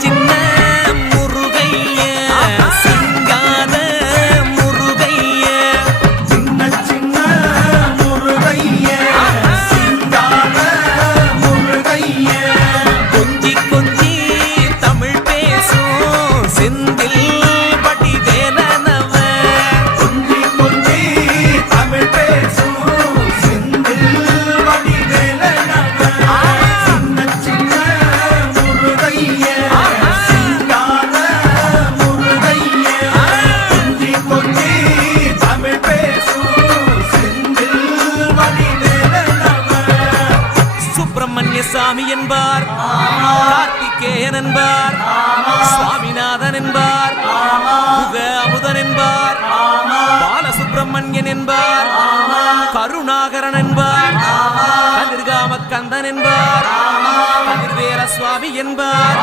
சின்ன முருகைய சிங்கார முருகைய சின்ன சின்ன முருகைய சிங்கார முருகைய கொஞ்சி கொஞ்சி தமிழ் பேசும் செந்தில் படி வேலனவ கொஞ்சி கொஞ்சி தமிழ் பேசும் செந்தில் படி வேலனவ சின்ன சின்ன முருகைய சிங்கார முருகைய கொஞ்சி கொஞ்சி தமிழ் பேசும் செந்தில் படி வேலனவ சுப்பிரமணிய சாமி என்பார் கார்த்திகேயன் என்பார் சுவாமிநாதன் என்பார் முக அமுதன் என்பார் பாலசுப்பிரமணியன் என்பார் கருணாகரன் என்பார் கதிர்காம கந்தன் என்பார் கதிர்வேல சுவாமி என்பார்